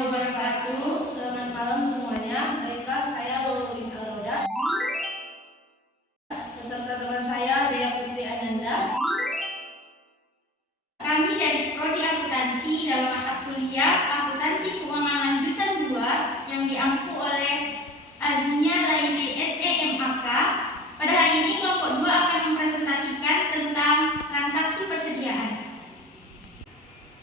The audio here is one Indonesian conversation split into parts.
wabarakatuh. Selamat malam semuanya. Baiklah, saya Lulu Roda beserta teman saya Dea Putri Ananda. Kami dari Prodi Akuntansi dalam mata kuliah Akuntansi Keuangan Lanjutan 2 yang diampu oleh Aznia Laili SEMAK. Pada hari ini kelompok 2 akan mempresentasikan tentang transaksi persediaan.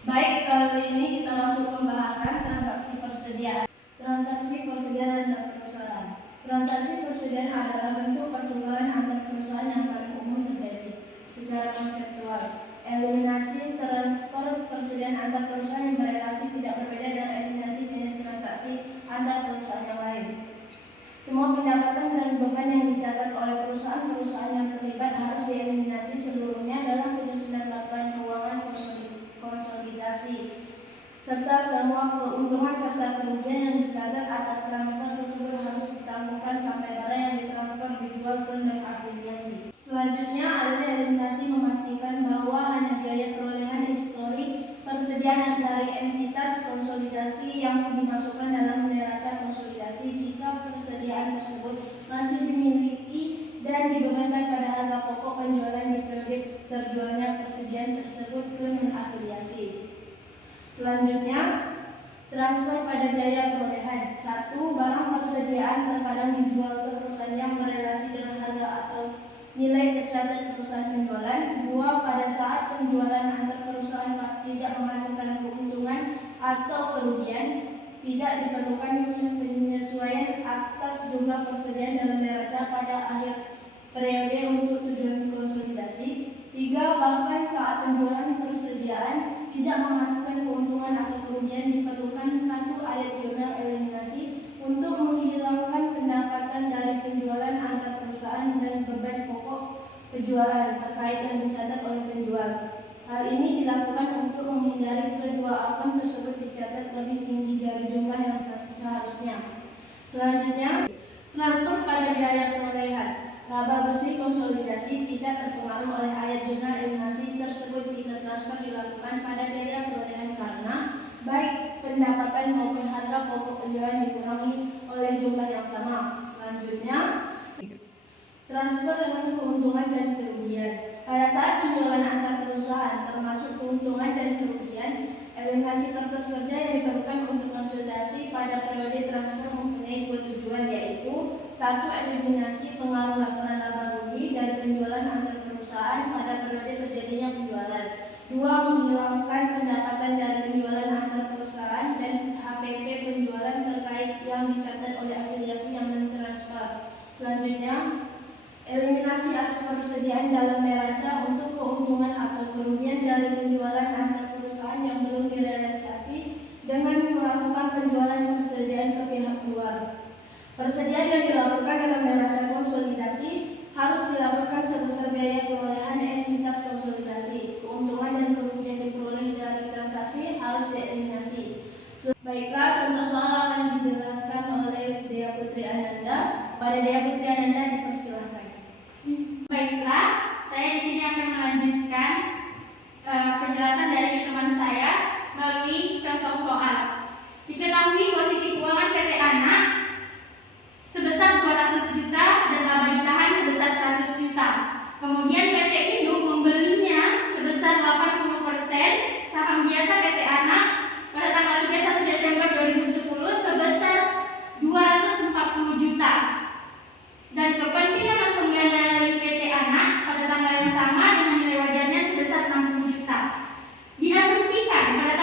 Baik, kali ini kita masuk pembahasan transaksi persediaan. Transaksi persediaan antar perusahaan. Transaksi persediaan adalah bentuk pertukaran antar perusahaan yang paling umum terjadi. Secara konseptual, eliminasi transfer persediaan antar perusahaan yang berelasi tidak berbeda dengan eliminasi jenis transaksi antar perusahaan yang lain. Semua pendapatan dan beban yang dicatat oleh perusahaan-perusahaan yang terlibat harus dieliminasi seluruhnya dalam penyusunan laporan keuangan konsolidasi, serta semua keuntungan serta kerugian yang dicatat atas transfer tersebut harus ditangguhkan sampai barang yang ditransfer dijual ke non-afiliasi. Selanjutnya, alur eliminasi memastikan bahwa hanya biaya perolehan histori persediaan dari entitas konsolidasi yang dimasukkan dalam neraca konsolidasi jika persediaan tersebut masih dimiliki dan dibebankan pada harga pokok penjualan di periode terjualnya persediaan tersebut ke non-afiliasi. Selanjutnya, transfer pada biaya perolehan. 1. Barang persediaan terkadang dijual ke perusahaan yang berelasi dengan harga atau nilai tercatat perusahaan penjualan. 2. Pada saat penjualan antar perusahaan tidak menghasilkan keuntungan atau kerugian, tidak diperlukan penyesuaian atas jumlah persediaan dalam neraca pada akhir periode untuk tujuan konsolidasi. 3. Bahkan saat penjualan persediaan tidak menghasilkan keuntungan atau kerugian, diperlukan 1 ayat jurnal eliminasi untuk menghilangkan pendapatan dari penjualan antar perusahaan dan beban pokok penjualan terkait yang dicatat oleh penjual. Hal ini dilakukan untuk menghindari kedua akun tersebut dicatat lebih tinggi dari jumlah yang seharusnya. Selanjutnya, transfer pada biaya perolehan. Laba bersih konsolidasi tidak terpengaruh oleh ayat jurnal eliminasi tersebut jika transfer dilakukan pada biaya perolehan karena baik pendapatan maupun harga pokok penjualan dikurangi oleh jumlah yang sama. Selanjutnya, transfer dengan keuntungan dan kerugian. Pada saat penjualan antar perusahaan termasuk keuntungan dan kerugian, eliminasi kertas kerja yang diperlukan untuk konsolidasi pada periode transfer mempunyai 2 tujuan, yaitu 1. Eliminasi pengaruh laporan laba rugi dari penjualan antar perusahaan pada periode terjadinya penjualan. 2. Menghilangkan pendapatan dari penjualan antar perusahaan dan HPP penjualan terkait yang dicatat oleh afiliasi yang mentransfer. Selanjutnya, eliminasi atas persediaan dalam neraca untuk keuntungan atau kerugian dari penjualan antar perusahaan yang belum direalisasi dengan melakukan penjualan persediaan ke pihak luar. Persediaan yang dilaporkan dalam neraca konsolidasi harus dilaporkan sebesar biaya perolehan entitas konsolidasi. Keuntungan dan kerugian diperoleh dari transaksi harus dieliminasi. Baiklah, contoh soal akan dijelaskan oleh Dea Putri Ananda. Pada Dea Putri Ananda dipersilahkan. Baiklah, saya di sini akan melanjutkan penjelasan dari teman saya melalui contoh soal. Diketahui posisi keuangan PT Anak sebesar 200 juta dan laba ditahan sebesar 100 juta. Kemudian PT Induk membelinya sebesar 80% saham biasa PT Anak pada tanggal 31 Desember 2010 sebesar 240 juta. Dan kepentingan pengembalian dari PT Anak pada tanggal yang sama dengan nilai wajarnya sebesar 60 juta. Diasumsikan pada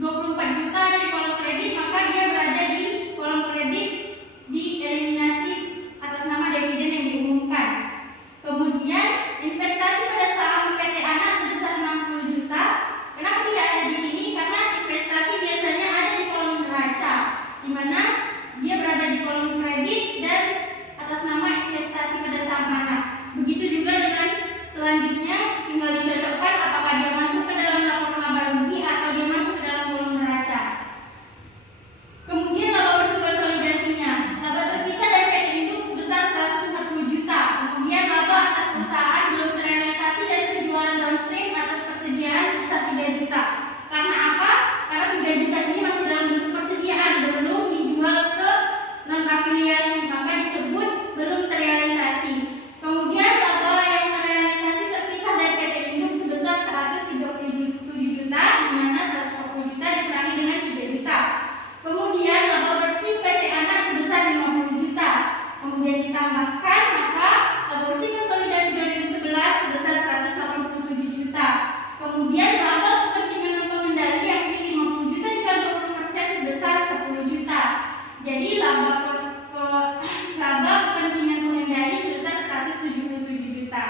24 juta ada di kolom kredit, maka dia berada di kolom kredit dieliminasi atas nama dividen yang diumumkan. Kemudian investasi pada saham PT Anak sebesar 60 juta. Kenapa tidak ada di sini? Karena investasi biasanya ada di kolom neraca, di mana dia berada di kolom kredit dan atas nama investasi pada saham anak. Begitu juga dengan selanjutnya, tinggal dicocokkan apakah dia masuk ke dalam laporan laba rugi atau dia masuk ke dalam kolom neraca. Kemudian laba bersih konsolidasinya, laba terpisah dari PT Induk sebesar 140 juta. Kemudian laba antar perusahaan belum terrealisasi dari penjualan downstream atas persediaan sebesar 3 juta. Karena apa? Karena 3 juta ini masih dalam bentuk persediaan, belum dijual ke non afiliasi, maka disebut belum terrealisasi. Kemudian laba yang terrealisasi terpisah dari PT Induk sebesar 137 juta, di mana 140 juta dikurangi dengan 3 juta. Kemudian laba bersih PT Anak sebesar 50 juta. Kemudian ditambahkan, maka laba bersih konsolidasi 2011 sebesar 187 juta. Kemudian laba kepentingan dan pengendali yang ini 50 juta dikali 20% sebesar 10 juta. Jadi laba kepentingan pengendali sebesar 177 juta.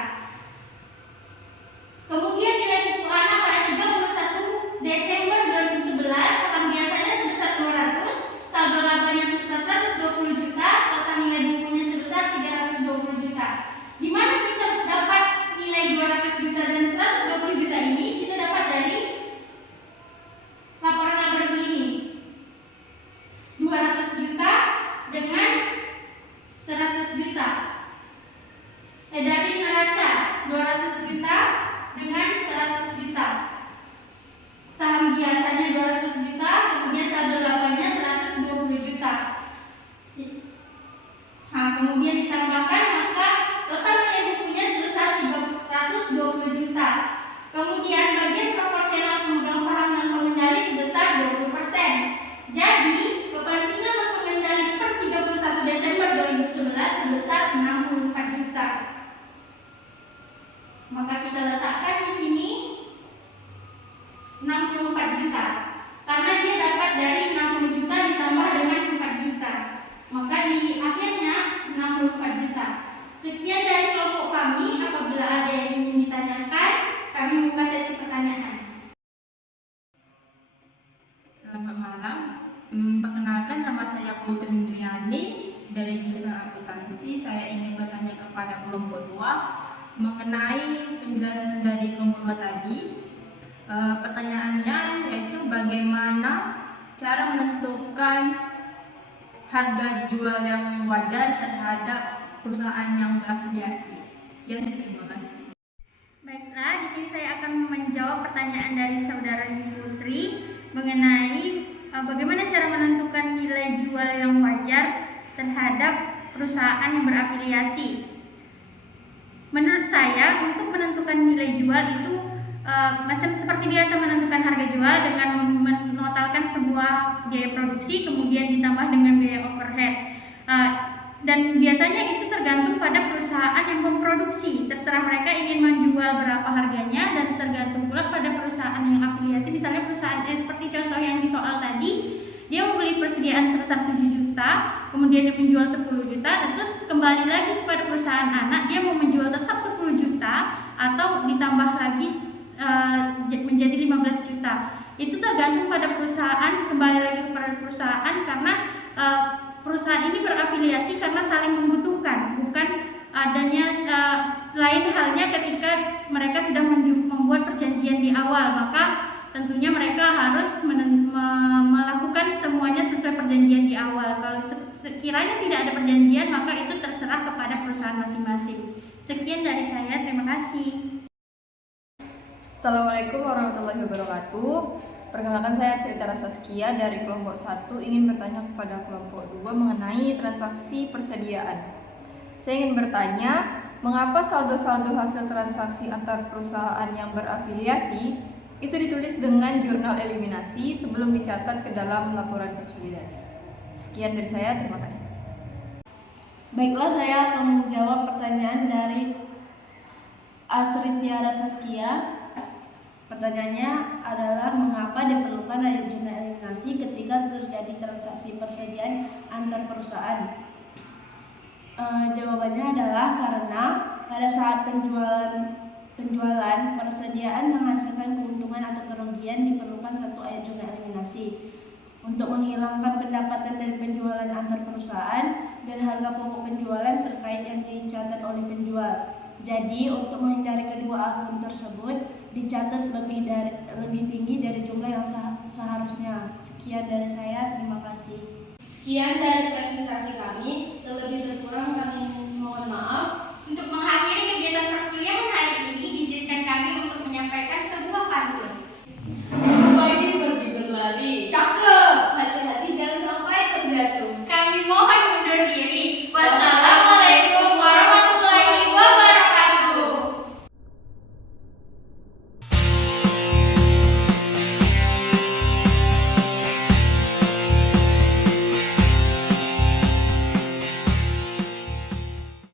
Kemudian nilai buku anak pada 31 Desember 2011 saham biasanya sebesar 200, saldo labanya sebesar 120 juta, total nilai bukunya sebesar 320 juta. Di mana kita dapat nilai 200 juta dan 120 juta ini? Kita dapat dari laporan laba rugi ini. 200 juta dengan 100 juta. Dari neraca 200 juta dengan 100 juta. Saham biasanya 200 juta, kemudian saldo labanya 120 juta. Nah, kemudian ditambahkan, maka total nilai bukunya sebesar 320 juta. Kemudian bagian proporsional pemegang saham non pengendali sebesar 20%. Jadi kepentingan non pengendali per 31 Desember 2011 sebesar 64 juta. Maka kita letakkan di sini 64 juta. Karena dia dapat dari 60 juta ditambah dengan 4 juta. Maka di akhirnya 64 juta. Sekian dari kelompok kami. Apabila ada yang ingin ditanyakan, kami membuka sesi pertanyaan. Selamat malam. Perkenalkan, nama saya Putri Indriani dari jurusan akuntansi. Saya ingin bertanya kepada kelompok 2 mengenai penjelasan dari kelompok 2 tadi. Pertanyaannya yaitu bagaimana cara menentukan harga jual yang wajar terhadap perusahaan yang berafiliasi. Sekian, terima kasih. Baiklah, di sini saya akan menjawab pertanyaan dari saudara Putri mengenai bagaimana cara menentukan nilai jual yang wajar terhadap perusahaan yang berafiliasi. Menurut saya, untuk menentukan nilai jual itu seperti biasa menentukan harga jual dengan menotalkan sebuah biaya produksi kemudian ditambah dengan biaya overhead. Dan biasanya itu tergantung pada perusahaan yang memproduksi. Terserah mereka ingin menjual berapa harganya, dan tergantung pula pada perusahaan yang afiliasi. Misalnya perusahaan seperti contoh yang di soal tadi, dia membeli persediaan sebesar 7 juta, kemudian dia menjual 10 juta, tentu kembali lagi kepada perusahaan anak, dia mau menjual tetap 10 juta atau ditambah lagi menjadi 15 juta. Itu tergantung pada perusahaan, kembali lagi kepada perusahaan, karena perusahaan ini berafiliasi karena saling membutuhkan, bukan adanya lain halnya ketika mereka sudah membuat perjanjian di awal, maka tentunya mereka harus melakukan semuanya sesuai perjanjian di awal. Kalau sekiranya tidak ada perjanjian, maka itu terserah kepada perusahaan masing-masing. Sekian dari saya, terima kasih. Assalamualaikum warahmatullahi wabarakatuh. Perkenalkan, saya Sritara Saskia dari kelompok 1 ingin bertanya kepada kelompok 2 mengenai transaksi persediaan. Saya ingin bertanya, mengapa saldo-saldo hasil transaksi antar perusahaan yang berafiliasi itu ditulis dengan jurnal eliminasi sebelum dicatat ke dalam laporan konsolidasi? Sekian dari saya, terima kasih. Baiklah, saya akan menjawab pertanyaan dari Sritara Saskia. Pertanyaannya adalah mengapa diperlukan jurnal eliminasi ketika terjadi transaksi persediaan antar perusahaan? Jawabannya adalah karena pada saat penjualan persediaan menghasilkan keuntungan atau kerugian diperlukan satu ayat jurnal eliminasi untuk menghilangkan pendapatan dari penjualan antar perusahaan dan harga pokok penjualan terkait yang dicatat oleh penjual. Jadi untuk menghindari kedua akun tersebut dicatat lebih tinggi dari jumlah yang seharusnya. Sekian dari saya, terima kasih. Sekian dari presentasi kami, terlebih terkurang kami mohon maaf. Untuk mengakhiri